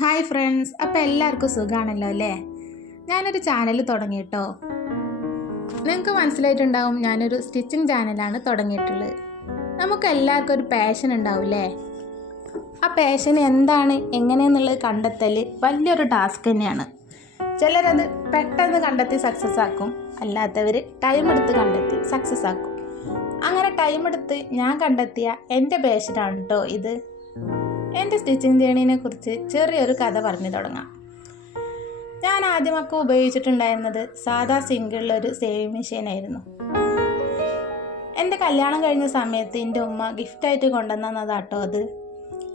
Hi friends, അപ്പോൾ എല്ലാവർക്കും സുഖമാണല്ലോ അല്ലേ? ഞാനൊരു ചാനൽ തുടങ്ങിയിട്ടോ. നിങ്ങൾക്ക് മനസ്സിലായിട്ടുണ്ടാവും, ഞാനൊരു സ്റ്റിച്ചിങ് ചാനലാണ് തുടങ്ങിയിട്ടുള്ളത്. നമുക്ക് എല്ലാവർക്കും ഒരു പാഷൻ ഉണ്ടാവില്ലേ? ആ പാഷൻ എന്താണ്, എങ്ങനെയെന്നുള്ളത് കണ്ടെത്തൽ വലിയൊരു ടാസ്ക് തന്നെയാണ്. ചിലരത് പെട്ടെന്ന് കണ്ടെത്തി സക്സസ് ആക്കും, അല്ലാത്തവർ ടൈം എടുത്ത് കണ്ടെത്തി സക്സസ് ആക്കും. അങ്ങനെ ടൈം എടുത്ത് ഞാൻ കണ്ടെത്തിയ എൻ്റെ പാഷനാണ് കേട്ടോ ഇത്. എൻ്റെ സ്റ്റിച്ചിങ് ജേണിനെ കുറിച്ച് ചെറിയൊരു കഥ പറഞ്ഞു തുടങ്ങാം. ഞാൻ ആദ്യമൊക്കെ ഉപയോഗിച്ചിട്ടുണ്ടായിരുന്നത് സാധാ സിംഗിളിലൊരു സേവിങ് മെഷീനായിരുന്നു. എൻ്റെ കല്യാണം കഴിഞ്ഞ സമയത്ത് എൻ്റെ ഉമ്മ ഗിഫ്റ്റായിട്ട് കൊണ്ടുവന്നതാട്ടോ അത്.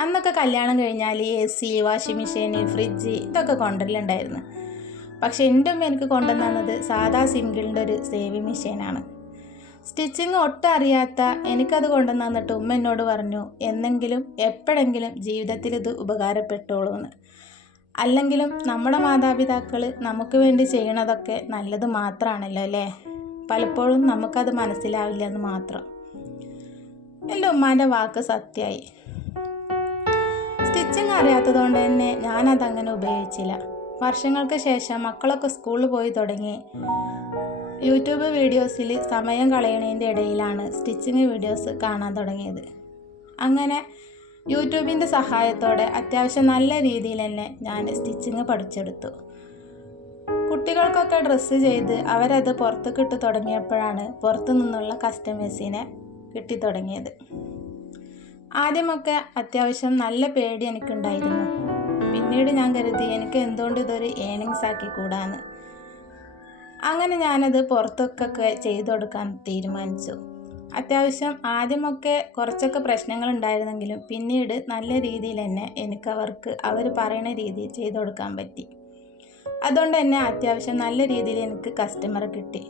അന്നൊക്കെ കല്യാണം കഴിഞ്ഞാൽ AC, വാഷിംഗ് മെഷീൻ, ഫ്രിഡ്ജ് ഇതൊക്കെ കൊണ്ടുവരലുണ്ടായിരുന്നു. പക്ഷെ എൻ്റെ ഉമ്മ എനിക്ക് കൊണ്ടുവന്നത് സാധാ സിംഗിളിൻ്റെ ഒരു സേവിങ് മെഷീനാണ്. സ്റ്റിച്ചിങ് ഒട്ടും അറിയാത്ത എനിക്കത് കൊണ്ടുവന്നിട്ട് ഉമ്മ എന്നോട് പറഞ്ഞു, എന്നെങ്കിലും എപ്പോഴെങ്കിലും ജീവിതത്തിൽ ഇത് ഉപകാരപ്പെട്ടോളൂ എന്ന്. അല്ലെങ്കിലും നമ്മുടെ മാതാപിതാക്കൾ നമുക്ക് വേണ്ടി ചെയ്യണതൊക്കെ നല്ലത് മാത്രമാണല്ലോ അല്ലേ? പലപ്പോഴും നമുക്കത് മനസ്സിലാവില്ല എന്ന് മാത്രം. എൻ്റെ ഉമ്മാൻ്റെ വാക്ക് സത്യമായി. സ്റ്റിച്ചിങ് അറിയാത്തതുകൊണ്ട് തന്നെ ഞാനതങ്ങനെ ഉപയോഗിച്ചില്ല. വർഷങ്ങൾക്ക് ശേഷം മക്കളൊക്കെ സ്കൂളിൽ പോയി തുടങ്ങി. യൂട്യൂബ് വീഡിയോസിൽ സമയം കളയണതിൻ്റെ ഇടയിലാണ് സ്റ്റിച്ചിങ് വീഡിയോസ് കാണാൻ തുടങ്ങിയത്. അങ്ങനെ യൂട്യൂബിൻ്റെ സഹായത്തോടെ അത്യാവശ്യം നല്ല രീതിയിൽ തന്നെ ഞാൻ സ്റ്റിച്ചിങ് പഠിച്ചെടുത്തു. കുട്ടികൾക്കൊക്കെ ഡ്രസ്സ് ചെയ്ത് അവരത് പുറത്തേക്ക് ഇട്ട് തുടങ്ങിയപ്പോഴാണ് പുറത്തു നിന്നുള്ള കസ്റ്റമേഴ്സിനെ കിട്ടി തുടങ്ങിയത്. ആദ്യമൊക്കെ അത്യാവശ്യം നല്ല പേടി എനിക്കുണ്ടായിരുന്നു. പിന്നീട് ഞാൻ കരുതി എനിക്ക് എന്തുകൊണ്ട് ഇതൊരു ഏണിങ്സ് ആക്കി കൂടാന്ന്. അങ്ങനെ ഞാനത് പുറത്തൊക്കെ ചെയ്തു കൊടുക്കാൻ തീരുമാനിച്ചു. അത്യാവശ്യം ആദ്യമൊക്കെ കുറച്ചൊക്കെ പ്രശ്നങ്ങളുണ്ടായിരുന്നെങ്കിലും പിന്നീട് നല്ല രീതിയിൽ തന്നെ എനിക്ക് അവർ പറയുന്ന രീതിയിൽ ചെയ്തു കൊടുക്കാൻ പറ്റി. അതുകൊണ്ട് തന്നെ അത്യാവശ്യം നല്ല രീതിയിൽ എനിക്ക് കസ്റ്റമർ കിട്ടി.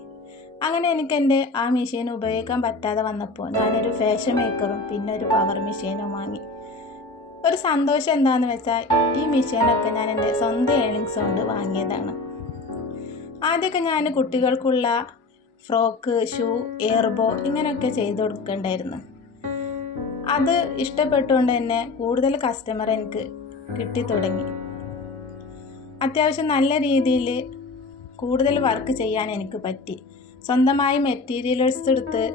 അങ്ങനെ എനിക്ക് എൻ്റെ ആ മെഷീൻ ഉപയോഗിക്കാൻ പറ്റാതെ വന്നപ്പോൾ ഞാനൊരു ഫാഷൻ മേക്കറും പിന്നെ ഒരു പവർ മെഷീനും വാങ്ങി. ഒരു സന്തോഷം എന്താണെന്ന് വെച്ചാൽ ഈ മെഷീനൊക്കെ ഞാൻ എൻ്റെ സ്വന്തം ഏണിങ്സ് കൊണ്ട് വാങ്ങിയതാണ്. ആദ്യമൊക്കെ ഞാൻ കുട്ടികൾക്കുള്ള ഫ്രോക്ക്, ഷൂ, എയർബോ ഇങ്ങനെയൊക്കെ ചെയ്തു കൊടുക്കണ്ടായിരുന്നു. അത് ഇഷ്ടപ്പെട്ടുകൊണ്ട് തന്നെ കൂടുതൽ കസ്റ്റമർ എനിക്ക് കിട്ടി തുടങ്ങി. അത്യാവശ്യം നല്ല രീതിയിൽ കൂടുതൽ വർക്ക് ചെയ്യാൻ എനിക്ക് പറ്റി. സ്വന്തമായി മെറ്റീരിയൽസ് എടുത്ത്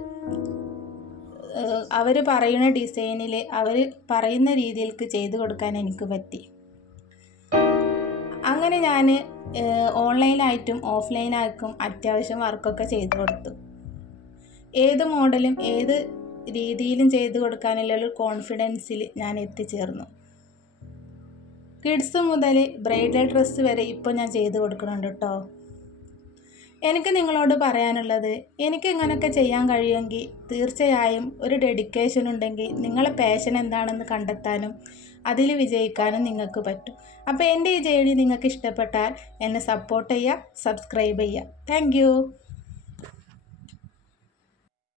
അവർ പറയുന്ന ഡിസൈനിൽ അവർ പറയുന്ന രീതിയിലേക്ക് ചെയ്തു കൊടുക്കാൻ എനിക്ക് പറ്റി. അങ്ങനെ ഞാൻ ഓൺലൈനായിട്ടും ഓഫ്ലൈനായിട്ടും അത്യാവശ്യം വർക്കൊക്കെ ചെയ്തു കൊടുത്തു. ഏത് മോഡലും ഏത് രീതിയിലും ചെയ്തു കൊടുക്കാനുള്ള ഒരു കോൺഫിഡൻസിൽ ഞാൻ എത്തിച്ചേർന്നു. കിഡ്സ് മുതൽ ബ്രൈഡൽ ഡ്രസ്സ് വരെ ഇപ്പോൾ ഞാൻ ചെയ്തു കൊടുക്കുന്നുണ്ട് കേട്ടോ. എനിക്ക് നിങ്ങളോട് പറയാനുള്ളത്, എനിക്ക് ഇങ്ങനെയൊക്കെ ചെയ്യാൻ കഴിയുമെങ്കിൽ തീർച്ചയായും ഒരു ഡെഡിക്കേഷൻ ഉണ്ടെങ്കിൽ നിങ്ങളെ പാഷൻ എന്താണെന്ന് കണ്ടെത്താനും അതിൽ വിജയിക്കാനും നിങ്ങൾക്ക് പറ്റും. അപ്പോൾ എൻ്റെ ഈ ജേർണി നിങ്ങൾക്ക് ഇഷ്ടപ്പെട്ടാൽ എന്നെ സപ്പോർട്ട് ചെയ്യുക, സബ്സ്ക്രൈബ് ചെയ്യുക. താങ്ക്